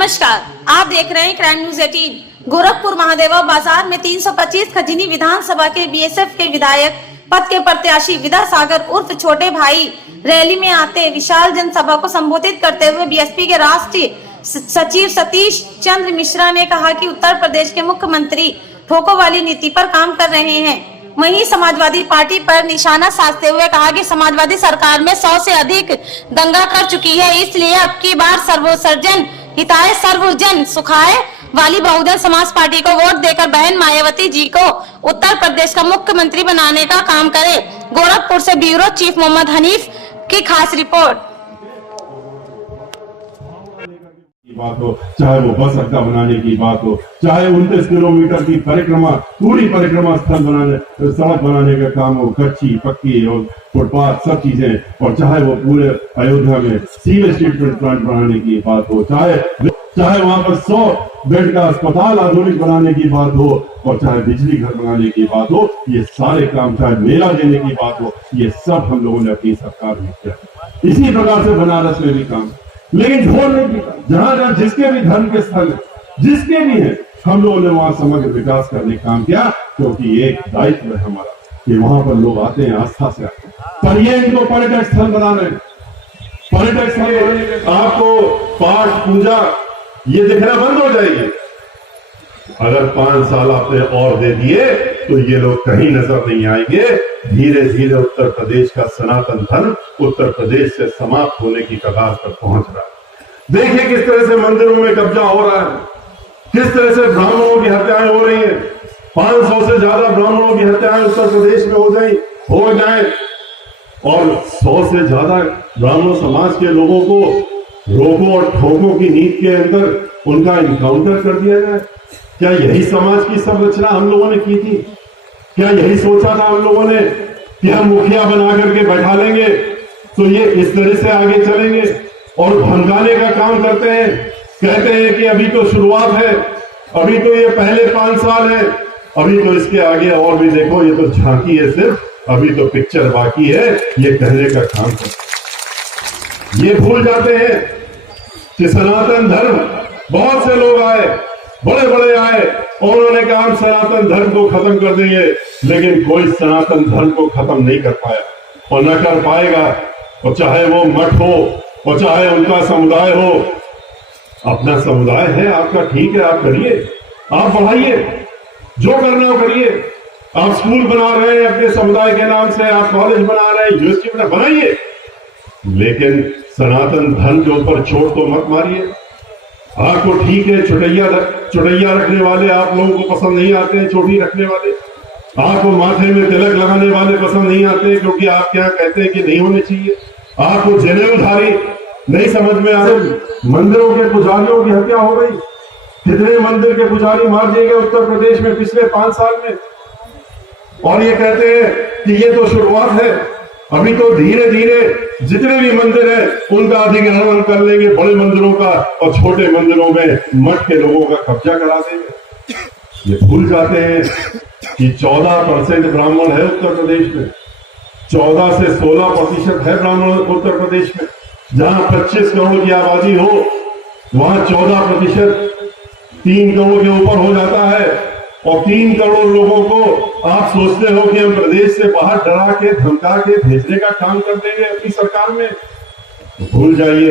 नमस्कार, आप देख रहे हैं क्राइम न्यूज 18। गोरखपुर महादेवा बाजार में 325 खजीनी विधानसभा के बीएसएफ के विधायक पद के प्रत्याशी विद्यासागर उर्फ छोटे भाई रैली में आते विशाल जनसभा को संबोधित करते हुए बीएसपी के राष्ट्रीय सचिव सतीश चंद्र मिश्रा ने कहा कि उत्तर प्रदेश के मुख्यमंत्री ठोको वाली नीति पर काम कर रहे हैं। वहीं समाजवादी पार्टी पर निशाना साधते हुए कहा कि समाजवादी सरकार में 100 से अधिक दंगा कर चुकी है, इसलिए अब की बार सर्वसर्जन हिताय सर्वजन सुखाय वाली बहुजन समाज पार्टी को वोट देकर बहन मायावती जी को उत्तर प्रदेश का मुख्यमंत्री बनाने का काम करे। गोरखपुर से ब्यूरो चीफ मोहम्मद हनीफ की खास रिपोर्ट। बात हो, चाहे वो बस अड्डा बनाने की बात हो, चाहे 29 किलोमीटर की परिक्रमा पूरी परिक्रमा स्थल बनाने सड़क बनाने का काम हो, कच्ची पक्की और फुटपाथ सब चीजें, और चाहे वो पूरे अयोध्या में सीवेज ट्रीटमेंट प्लांट बनाने की बात हो, चाहे वहां पर 100 बेड का अस्पताल आधुनिक बनाने की बात हो, और चाहे बिजली घर बनाने की बात हो, ये सारे काम, चाहे मेला देने की बात हो, ये सब हम लोगों ने अपनी सरकार में किया। इसी प्रकार से बनारस में भी काम, लेकिन ढोल नहीं पीता, जहां जहां जिसके भी धर्म के स्थल जिसके भी है, हम लोगों ने वहां समग्र विकास करने का काम किया, क्योंकि एक दायित्व है हमारा कि वहां पर लोग आते हैं, आस्था से आते हैं। पर ये इनको पर्यटक स्थल बना रहे, पर्यटक स्थल आपको पाठ पूजा ये दिखना बंद हो जाएगी। अगर 5 साल आपने और दे दिए तो ये लोग कहीं नजर नहीं आएंगे। धीरे धीरे उत्तर प्रदेश का सनातन धर्म उत्तर प्रदेश से समाप्त होने की कगार पर पहुंच रहा है। देखिए किस तरह से मंदिरों में कब्जा हो रहा है, किस तरह से ब्राह्मणों की हत्याएं हो रही हैं। 500 से ज्यादा ब्राह्मणों की हत्याएं उत्तर प्रदेश में हो जाए और 100 से ज्यादा ब्राह्मण समाज के लोगों को रोको और ठोको की नीति के अंदर उनका इनकाउंटर कर दिया जाए। क्या यही समाज की संरचना हम लोगों ने की थी? क्या यही सोचा था हम लोगों ने कि हम मुखिया बना करके बैठा लेंगे तो ये इस तरह से आगे चलेंगे? और भड़काने का काम करते हैं, कहते हैं कि अभी तो शुरुआत है, अभी तो ये पहले 5 साल है, अभी तो इसके आगे और भी देखो, ये तो झांकी है, सिर्फ अभी तो पिक्चर बाकी है, ये कहने का काम करते। ये भूल जाते हैं कि सनातन धर्म, बहुत से लोग आए, बड़े बड़े आए और उन्होंने कहा हम सनातन धर्म को खत्म कर देंगे, लेकिन कोई सनातन धर्म को खत्म नहीं कर पाया और न कर पाएगा। और चाहे वो मठ हो और चाहे उनका समुदाय हो, अपना समुदाय है आपका, ठीक है, आप करिए, आप बढ़ाइए, जो करना हो करिए। आप स्कूल बना रहे हैं अपने समुदाय के नाम से, आप कॉलेज बना रहे हैं, यूनिवर्सिटी बनाइए, लेकिन सनातन धर्म के ऊपर चोट तो मत मारिए। आपको ठीक है, चुटैया रखने वाले आप लोगों को पसंद नहीं आते हैं, चोटी रखने वाले, आपको माथे में तिलक लगाने वाले पसंद नहीं आते क्योंकि आप क्या कहते हैं कि नहीं होने चाहिए, आपको जनेऊधारी नहीं समझ में आ रही। मंदिरों के पुजारियों की हत्या हो गई, कितने मंदिर के पुजारी मार दिए गए उत्तर प्रदेश में पिछले 5 साल में, और ये कहते हैं कि ये तो शुरुआत है, अभी तो धीरे धीरे जितने भी मंदिर हैं उनका अधिग्रहण कर लेंगे, बड़े मंदिरों का, और छोटे मंदिरों में मठ के लोगों का कब्जा करा देंगे। ये भूल जाते हैं कि 14% ब्राह्मण है उत्तर प्रदेश में, 14 से 16% है ब्राह्मण उत्तर प्रदेश में। जहां 25 करोड़ की आबादी हो वहां 14% 3 करोड़ के ऊपर हो जाता है, और 3 करोड़ लोगों को आप सोचते हो कि हम प्रदेश से बाहर डरा के धमका के भेजने का काम कर देंगे अपनी सरकार में? भूल जाइए।